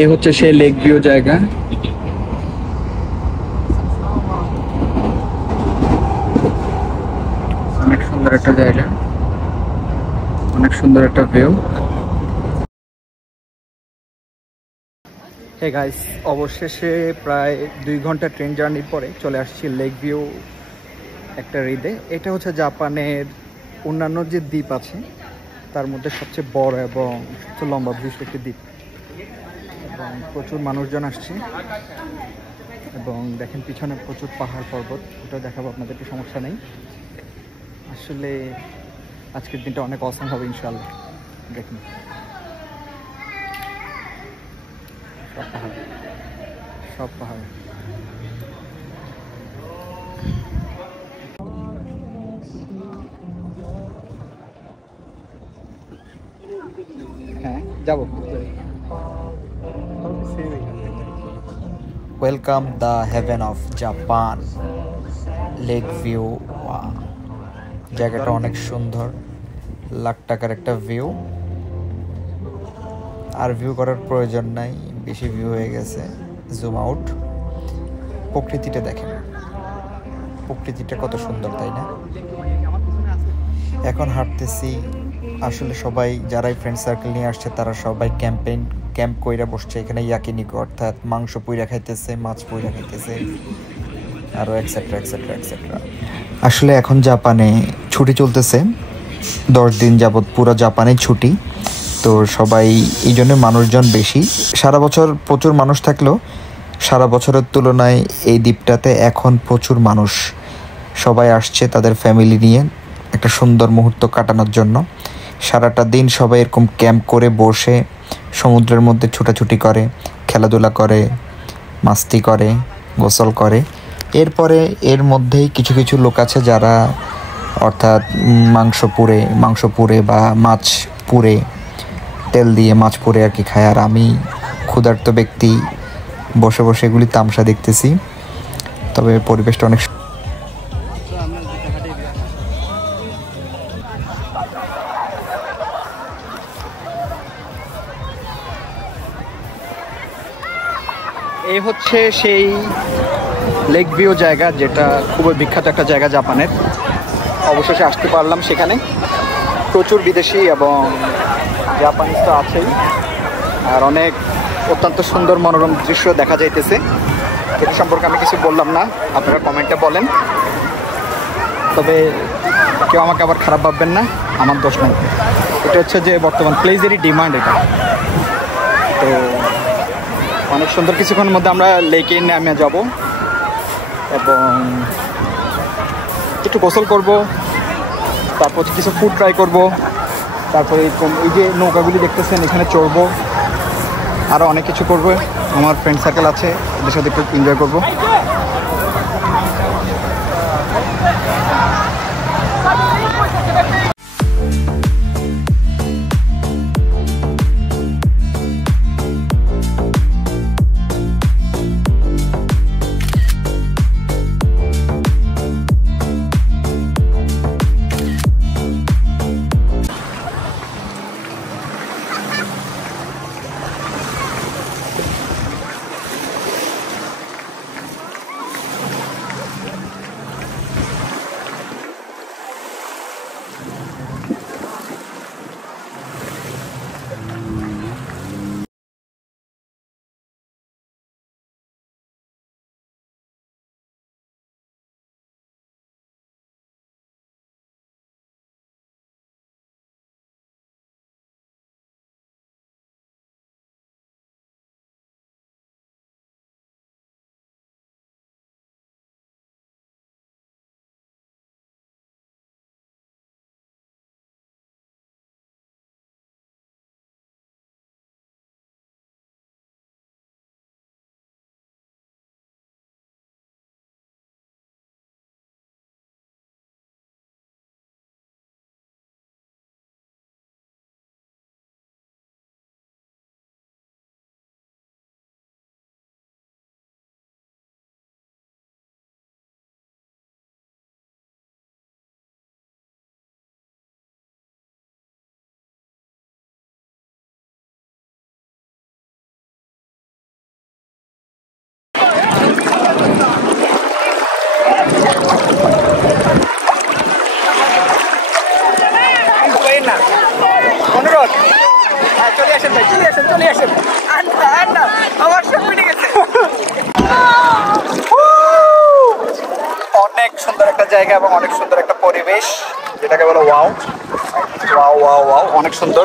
এই হচ্ছে সেই লেক ভিউ জায়গা। অনেক সুন্দর একটা জায়গা, অনেক সুন্দর একটা ভিউ। হে গাইস, অবশেষে প্রায় 2 ঘন্টা ট্রেন জার্নির পরে চলে আসছি লেক ভিউ একটা হ্রদে। এটা হচ্ছে জাপানের অন্যান্য যে দ্বীপ আছে তার মধ্যে সবচেয়ে বড় এবং সবচেয়ে লম্বা বিশিষ্ট একটি দ্বীপ, এবং প্রচুর মানুষজন আসছে। এবং দেখেন পিছনে প্রচুর পাহাড় পর্বত, ওটা দেখাবো আপনাদেরকে, সমস্যা নেই। আসলে আজকের দিনটা অনেক অসাম হবে ইনশাআল্লাহ। দেখুন সব পাহাড়, সব পাহাড়। হ্যাঁ যাবো। Welcome the haven of Japan, lake view. জায়গাটা অনেক সুন্দর, লাখ টাকার একটা ভিউ। আর ভিউ করার প্রয়োজন নাই, বেশি ভিউ হয়ে গেছে। Zoom out. প্রকৃতিটা দেখেন, প্রকৃতিটা কত সুন্দর, তাই না? এখন হাঁটতেছি। আসলে সবাই যারাই ফ্রেন্ড সার্কেল নিয়ে আসছে তারা সবাই ক্যাম্প কইরা বসছে এখানে। ইয়াকিনিকো অর্থাৎ মাংস পুইরা খাইতেছে, মাছ পুইরা খাইতেছে, আরও এক্সেট্রা এক্সেট্রা এক্সেট্রা। আসলে এখন জাপানে ছুটি চলতেছে 10 দিন যাবৎ, পুরো জাপানে ছুটি। তো সবাই এই জন্য মানুষজন বেশি। সারা বছর প্রচুর মানুষ থাকলেও সারা বছরের তুলনায় এই দ্বীপটাতে এখন প্রচুর মানুষ। সবাই আসছে তাদের ফ্যামিলি নিয়ে একটা সুন্দর মুহূর্ত কাটানোর জন্য। সারাটা দিন সবাই এরকম ক্যাম্প করে বসে সমুদ্রের মধ্যে ছুটাছুটি করে, খেলাধুলা করে, মাস্তি করে, গোসল করে। এরপরে এর মধ্যেই কিছু কিছু লোক আছে যারা অর্থাৎ মাংস পুড়ে বা মাছ পুড়ে, তেল দিয়ে মাছ পুড়ে আর কি খায়। আর আমি ক্ষুধার্ত ব্যক্তি বসে বসে এগুলি তামাশা দেখতেছি। তবে পরিবেশটা অনেক এই হচ্ছে সেই লেক ভিউ জায়গা, যেটা খুবই বিখ্যাত একটা জায়গা জাপানের। অবশেষে আসতে পারলাম সেখানে। প্রচুর বিদেশি এবং জাপানিজ তো আছেই, আর অনেক অত্যন্ত সুন্দর মনোরম দৃশ্য দেখা যাইতেছে। এটি সম্পর্কে আমি কিছু বললাম না, আপনারা কমেন্টে বলেন। তবে কেউ আমাকে আবার খারাপ ভাববেন না, আমার দোষ নাই। এটা হচ্ছে যে বর্তমান প্লেজেরই ডিমান্ড এটা। তো অনেক সুন্দর, কিছুক্ষণের মধ্যে আমরা লেকে নেমে যাব এবং একটু গোসল করব, তারপর কিছু ফুড ট্রাই করব, তারপরে এই যে নৌকাগুলি দেখতেছেন এখানে চড়বো, আরও অনেক কিছু করবো। আমার ফ্রেন্ড সার্কেল আছে, ওদের সাথে একটু এনজয় করবো। চলে আসেন। আমার সব মিটে গেছে। অনেক সুন্দর একটা জায়গা এবং অনেক সুন্দর একটা পরিবেশ, যেটাকে বলে ওয়াও ওয়াও ওয়াও ওয়াও, অনেক সুন্দর।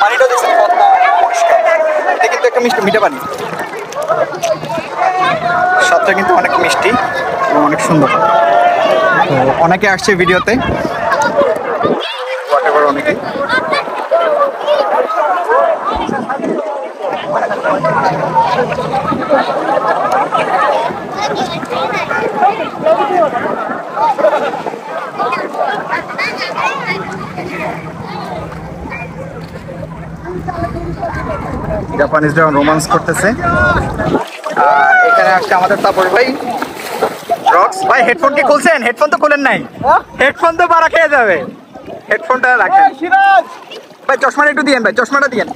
পানিটা দেখছেন কত পরিষ্কার, এটা কিন্তু একটা মিষ্টি মিঠা পানি, স্বাদটা কিন্তু অনেক মিষ্টি এবং অনেক সুন্দর। তো অনেকে আসছে ভিডিওতে, অনেকে জাপানিজরা রোমান্স করতেছে। এখানে আসছে আমাদের তাপস ভাই, রক্স ভাই। হেডফোন কি খুলছেন? হেডফোন তো খুলেন নাই, হেডফোন তো বাড়া খেয়ে যাবে, হেডফোনটা রাখেন ভাই। চশমাটা একটু দিয়েন ভাই, চশমাটা দিয়েন।